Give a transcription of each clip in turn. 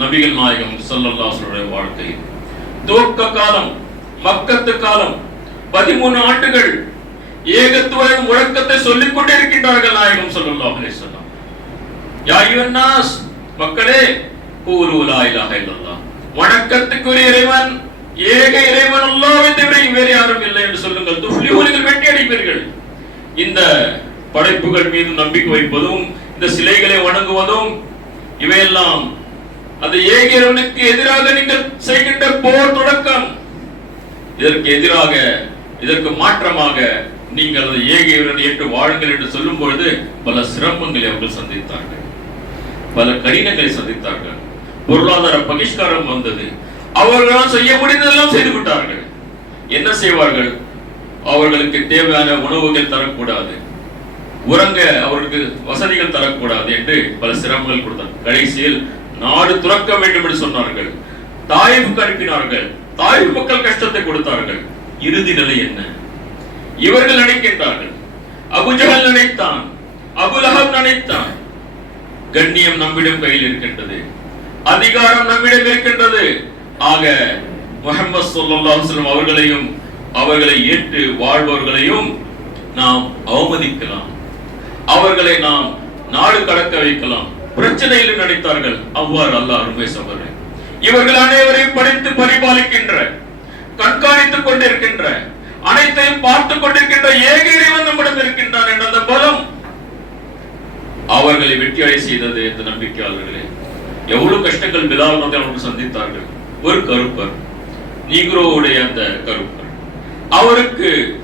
நபிகள் நாயகம் ஸல்லல்லாஹு வாழ்க்கை. துவக்க காலம் மக்கத்து காலம் பதிமூணு ஆண்டுகள் ஏகத்துவ முழக்கத்தை சொல்லிக் கொண்டே இருக்கின்றார்கள் நாயகம் ஸல்லல்லாஹு அலைஹி சொல்லாம் யா மக்களே கூறு லா இலாஹ வணக்கத்துக்குரிய இறைவன் ஏக இறைவன் அல்லாவை தவிர வேறு யாரும் இல்லை என்று சொல்லுங்கள். துஃப்லிஹூன்கள் வெட்டி அடிப்பீர்கள். இந்த படைப்புகள் மீது நம்பிக்கை வைப்பதும் இந்த சிலைகளை வணங்குவதும் இவையெல்லாம் அந்த ஏக எதிராக நீங்கள் செய்கின்ற போர் தொடக்கம். இதற்கு எதிராக இதற்கு மாற்றமாக நீங்கள் அதை ஏக இறைவனை ஏற்று வாழுங்கள் என்று சொல்லும் பொழுது பல சிரமங்களை அவர்கள் சந்தித்தார்கள். பல கடினங்களை சந்தித்தார்கள். பொருளாதார பகிஷ்காரம் வந்தது. அவர்களால் செய்ய முடிந்ததெல்லாம் செய்து விட்டார்கள். என்ன செய்வார்கள்? அவர்களுக்கு தேவையான உணவுகள் தரக்கூடாது. உறங்க அவர்களுக்கு வசதிகள் தரக்கூடாது என்று பல சிரமங்கள் கொடுத்தார் கடைசியில் நாடு துறக்க வேண்டும் என்று சொன்னார்கள். தாய்வுக்கு அனுப்பினார்கள் தாய்வு மக்கள் கஷ்டத்தை கொடுத்தார்கள். இறுதி நிலை என்ன? இவர்கள் நினைக்கின்றார்கள். அபுஜகல் நினைத்தான். அபுலகம் நினைத்தான். கண்ணியம் நம்மிடம் கையில் இருக்கின்றது. அதிகாரம் நம்மிடம் இருக்கின்றது. ஆக முகமது ஸல்லல்லாஹு அவர்களையும் அவர்களை ஏற்று வாழ்பவர்களையும் நாம் அவமதிக்கலாம். அவர்களை நாம் நாடு கடக்க வைக்கலாம். பிரச்சனையில் நினைத்தார்கள் அவ்வாறு அல்லாஹ் அருமை சபரே இவர்கள் அனைவரையும் படித்து பரிபாலிக்கின்ற கண்காணித்துக் கொண்டிருக்கின்ற அனைத்தையும் பார்த்துக் கொண்டிருக்கின்ற ஏக இறைவன் நம்மிடம் இருக்கின்றான் என்ற அந்த பலம் அவர்களை வெற்றியடை செய்தது இந்த நம்பிக்கையாளர்களே. எவ்வளவு கஷ்டங்கள் பிலால் வந்து அவர்கள் சந்தித்தார்கள். ஒரு கருப்பர் நீக்ரோவுடைய அந்த கருப்பர். அவருக்கு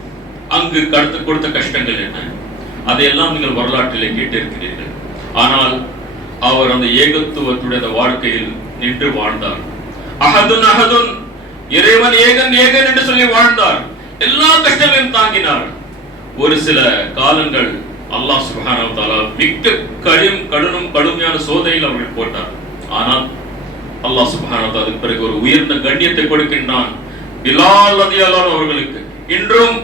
அங்கு கடத்து கொடுத்த கஷ்டங்கள் என்ன? அதையெல்லாம் நீங்கள் வரலாற்றிலே கேட்டிருக்கிறீர்கள். ஆனால் அவர் அந்த ஏகத்துவத்துடைய அந்த வாழ்க்கையில் நின்று வாழ்ந்தார். அகதுன் அகதுன் இறைவன் ஏகன் ஏகன் என்று சொல்லி வாழ்ந்தார். எல்லா கஷ்டங்களையும் தாங்கினார். ஒரு சில காலங்கள் அல்லாஹ் சுப்ஹானஹு வ மிக்க கடும் கடுனும் கடுமையான சோதனையில் அவர்கள் போட்டார். ஆனால் அல்லாஹ் சுப்ஹானஹு அதுக்கு பிறகு ஒரு உயர்ந்த கண்ணியத்தை கொடுக்கின்றான். பிலால் ரலியல்லாஹு அவர்களுக்கு. இன்றும்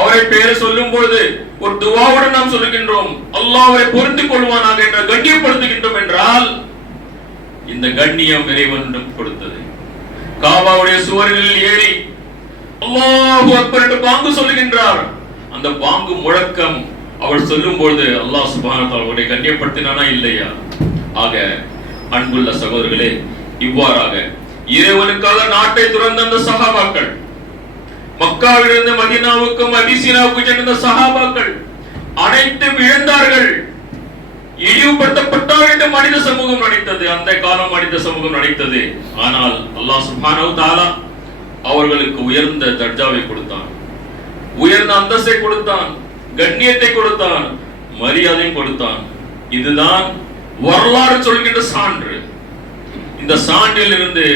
அவரை பெயரை சொல்லும் பொழுது ஒரு துவாவுடன் நாம் சொல்லுகின்றோம் அல்லாவை பொருந்திக் கொள்வானாக என்ற கண்ணியப்படுத்துகின்றோம் என்றால் இந்த கண்ணியம் இறைவனிடம் கொடுத்தது. காபாவுடைய சுவரில் ஏறி அல்லாஹு அக்பர் என்று பாங்கு சொல்லுகின்றார். அந்த பாங்கு முழக்கம் அவர் சொல்லும் பொழுது அல்லாஹ் சுபானத்தால் அவருடைய கண்ணியப்படுத்தினானா இல்லையா? ஆக அன்புள்ள சகோதரர்களே இவ்வாறாக இறைவனுக்காக நாட்டை துறந்த அந்த சகாபாக்கள் மக்காவிலிருந்து மதினாவுக்கும் அபிசீனாவுக்கும் சென்ற சகாபாக்கள் அனைத்தும் இழந்தார்கள். இழிவுபடுத்தப்பட்டார் என்று மனித சமூகம் நடித்தது அந்த காலம் மனித சமூகம் நடித்தது ஆனால் அல்லாஹ் சுப்ஹானஹு தாலா அவர்களுக்கு உயர்ந்த தர்ஜாவை கொடுத்தான். உயர்ந்த அந்தஸ்தை கொடுத்தான். கண்ணியத்தை கொடுத்தான். மரியாதையும் கொடுத்தான். இதுதான் வரலாறு சொல்கின்ற சான்று. இந்த சான்றில் இருந்து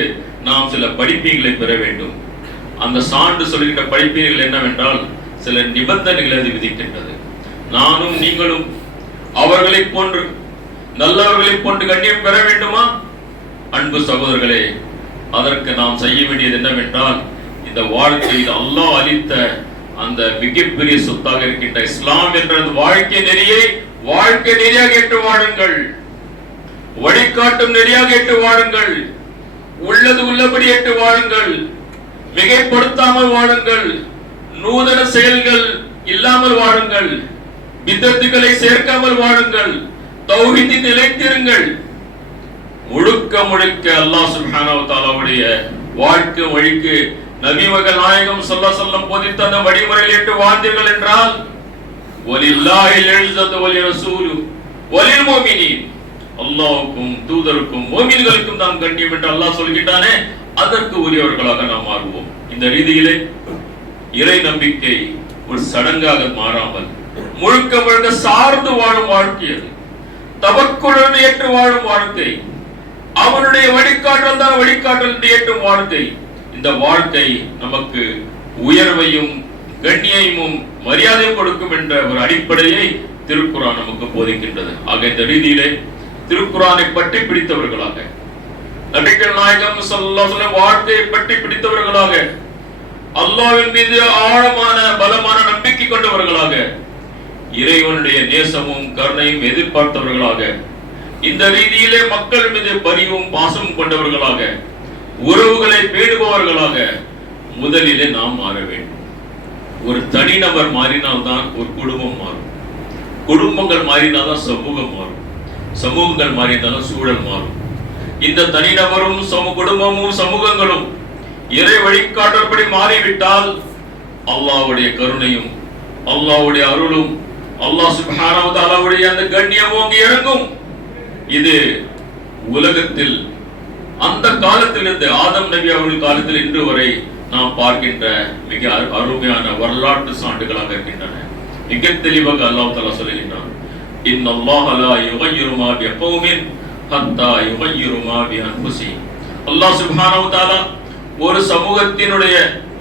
நாம் சில படிப்பீங்களை பெற வேண்டும். அந்த சான்று சொல்கின்ற படிப்பீர்கள் என்னவென்றால் சில நிபந்தனைகளை அது விதிக்கின்றது. நானும் நீங்களும் அவர்களை போன்று நல்லவர்களை போன்று கண்ணியம் பெற வேண்டுமா? அன்பு சகோதரர்களே அதற்கு நாம் செய்ய வேண்டியது என்னவென்றால் இந்த வாழ்க்கையில் அல்லாஹ் அளித்த அந்த மிகப்பெரிய சொத்தாக இருக்கின்ற இஸ்லாம் என்ற அந்த வாழ்க்கை நெறியை வாழ்க்கை நெறியாக ஏற்று வாழுங்கள் வழிகாட்டும் நெறியாக ஏற்று வாழுங்கள் உள்ளது உள்ளபடி ஏற்று வாழுங்கள் மிகைப்படுத்தாமல் வாழுங்கள். நூதன செயல்கள் இல்லாமல் வாழுங்கள். விதத்துகளை சேர்க்காமல் வாழுங்கள். தௌஹீதில் நிலைத்திருங்கள். முழுக்க முழுக்க அல்லாஹ் சுப்ஹானஹு வாழ்க்கை வழிக்கு நபிமகள் நாயகம் சொல்ல அலைஹி போதித்த அந்த வழிமுறையில் எட்டு வாழ்ந்தீர்கள் என்றால் ஒலில்லாஹில் இஸ்ஸத்து ஒலி ரசூலு ஒலில் மோமினி அல்லாஹ்வுக்கும் தூதருக்கும் மோமின்களுக்கும் தான் கண்ணியம் என்று அல்லாஹ் சொல்கின்றானே அதற்கு உரியவர்களாக நாம் மாறுவோம். இந்த ரீதியிலே இறை நம்பிக்கை ஒரு சடங்காக மாறாமல் முழுக்க முழுக்க சார்ந்து வாழும் வாழ்க்கை அது. தவக்குடன் ஏற்று வாழும் வாழ்க்கை. அவனுடைய வழிகாட்டல் தான் வழிகாட்டல் ஏற்றும் வாழ்க்கை. இந்த வாழ்க்கை நமக்கு உயர்வையும் கண்ணியமும் மரியாதையும் கொடுக்கும் என்ற ஒரு அடிப்படையை திருக்குறான் நமக்கு போதிக்கின்றது. ஆக இந்த ரீதியிலே திருக்குறானை பற்றி பிடித்தவர்களாக நபிகள் நாயகம் ஸல்லல்லாஹு வாழ்க்கையை பற்றி பிடித்தவர்களாக அல்லாவின் மீது ஆழமான பலமான நம்பிக்கை கொண்டவர்களாக இறைவனுடைய நேசமும் கருணையும் எதிர்பார்த்தவர்களாக இந்த ரீதியிலே மக்கள் மீது பரிவும் பாசமும் கொண்டவர்களாக உறவுகளை பேடுபவர்களாக முதலிலே நாம் மாற வேண்டும். ஒரு தனிநபர் மாறினால்தான் ஒரு குடும்பம் மாறும். குடும்பங்கள் மாறினால்தான் சமூகம் மாறும். சமூகங்கள் மாறினால்தான் சூழல் மாறும். இந்த தனிநபரும் சம குடும்பமும் சமூகங்களும் இறை வழிகாட்டற்படி மாறிவிட்டால் அல்லாஹ்வுடைய கருணையும் அல்லாஹ்வுடைய அருளும் அல்லாஹ் சுப்ஹானஹு அல்லாவுடைய அந்த கண்ணியமும் ஓங்கி இறங்கும். இது உலகத்தில் அந்த காலத்திலிருந்து ஆதம் நபி அவர்கள் காலத்தில் இன்று வரை நாம் பார்க்கின்ற மிக அரு- அருமையான வரலாற்று சான்றுகளாக இருக்கின்றன. மிக தெளிவாக அல்லாஹ் தலா சொல்லுகின்றான் இன்னல்லாஹ அல்லாஹ் யுகையிரு எப்பவுமே ஹத்தா யுகையிரு மா அல்லாஹ் சுப்ஹானஹு தஆலா ஒரு சமூகத்தினுடைய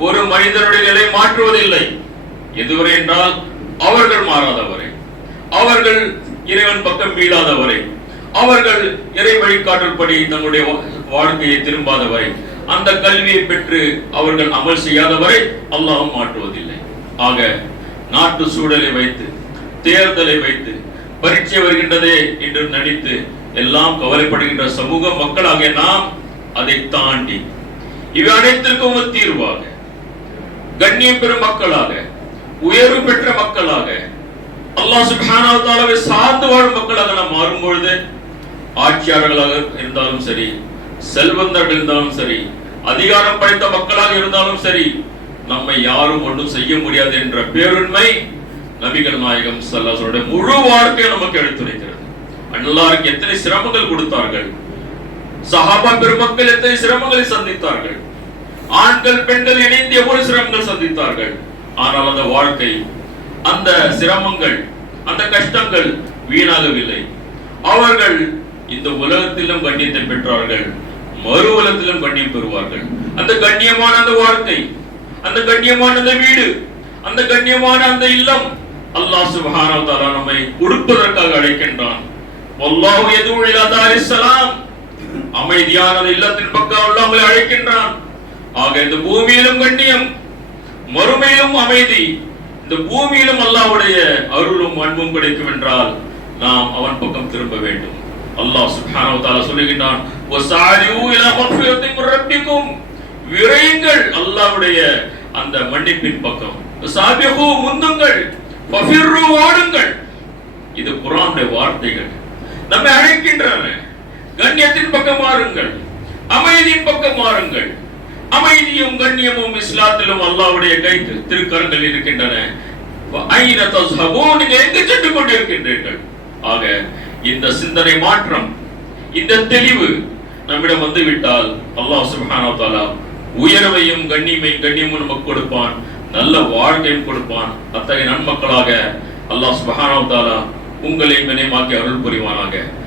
ஒரு மனிதனுடைய நிலை மாற்றுவதில்லை. எதுவரை என்றால் அவர்கள் மாறாதவரை. அவர்கள் இறைவன் பக்கம் மீளாதவரை அவர்கள் இறை வழிகாட்டல்படி தங்களுடைய வாழ்க்கையை திரும்பாதவரை. அந்த கல்வியை பெற்று அவர்கள் அமல் செய்யாதவரை அல்லாஹ் மாற்றுவதில்லை. ஆக நாட்டு சூழலை வைத்து தேர்தலை வைத்து பரீட்சை வருகின்றதே என்று நடித்து எல்லாம் கவலைப்படுகின்ற சமூக மக்களாக நாம் அதை தாண்டி இவை அனைத்திற்கும் ஒரு தீர்வாக கண்ணியம் பெறும் மக்களாக உயர்வு பெற்ற மக்களாக அல்லாஹ் சுபானாவை சார்ந்து வாழும் மக்களாக நாம் மாறும்பொழுது ஆட்சியாளர்களாக இருந்தாலும் சரி செல்வந்தர்கள் இருந்தாலும் சரி அதிகாரம் படைத்த மக்களாக இருந்தாலும் சரி நம்மை யாரும் ஒன்றும் செய்ய முடியாது என்ற பேருண்மை நபிகள் நாயகம் சல்லாசனுடைய முழு வாழ்க்கையை நமக்கு எடுத்துரைக்கிறது அல்லாருக்கு எத்தனை சிரமங்கள் கொடுத்தார்கள்? சஹாபா பெருமக்கள் எத்தனை சிரமங்களை சந்தித்தார்கள்? ஆண்கள் பெண்கள் இணைந்து எவ்வளவு சிரமங்கள் சந்தித்தார்கள்? ஆனால் அந்த வாழ்க்கை அந்த சிரமங்கள் அந்த கஷ்டங்கள் வீணாகவில்லை. அவர்கள் இந்த உலகத்திலும் கண்ணியத்தை பெற்றார்கள். மறு உலகத்திலும் கண்ணியம் பெறுவார்கள். அந்த கண்ணியமான அந்த வாழ்க்கை அந்த கண்ணியமான அந்த வீடு அந்த கண்ணியமான அந்த இல்லம் அல்லாஹ் சுப்ஹானஹு தாரா நம்மை கொடுப்பதற்காக அழைக்கின்றான். வல்லாஹு யதுஉ இலா தாரிஸ் அமைதியான இல்லத்தின் பக்கம் அல்லாஹ் உங்களை அழைக்கின்றான். ஆக இந்த பூமியிலும் கண்ணியம் மறுமையிலும் அமைதி. இந்த பூமியிலும் அல்லாஹ்வுடைய அருளும் அன்பும் கிடைக்கும் என்றால் நாம் அவன் பக்கம் திரும்ப வேண்டும். அல்லாஹ் சுப்ஹானஹு வ தஆலா சொல்லுகின்றான் வஸாரிஉ இலா மக்ஃபிரத்தின் ரப்பிக்கும். விரையுங்கள் அல்லாஹ்வுடைய அந்த மன்னிப்பின் பக்கம். சாபியகு முந்துங்கள். ஃபஃபிர்ரு ஓடுங்கள். இது குரானுடைய வார்த்தைகள். நம்மை அழைக்கின்றன. கண்ணியத்தின் பக்கம் மாறுங்கள். அமைதியின் பக்கம் மாறுங்கள். அமைதியும் கண்ணியமும் இஸ்லாத்திலும் அல்லாவுடைய கை திருக்கரங்கள் இருக்கின்றன. ஐன தஸ்ஹபூன் சென்று கொண்டிருக்கின்றீர்கள்? ஆக இந்த சிந்தனை மாற்றம் இந்த தெளிவு நம்மிடம் வந்து விட்டால் அல்லாஹ் சுப்ஹானஹு தாலா உயர்வையும் கண்ணியமையும் கண்ணியமும் நமக்கு கொடுப்பான். நல்ல வாழ்க்கையும் கொடுப்பான். அத்தகைய நன்மக்களாக அல்லாஹ் சுப்ஹானஹு தாலா தஆலா உங்களையும் அருள் புரிவானாக.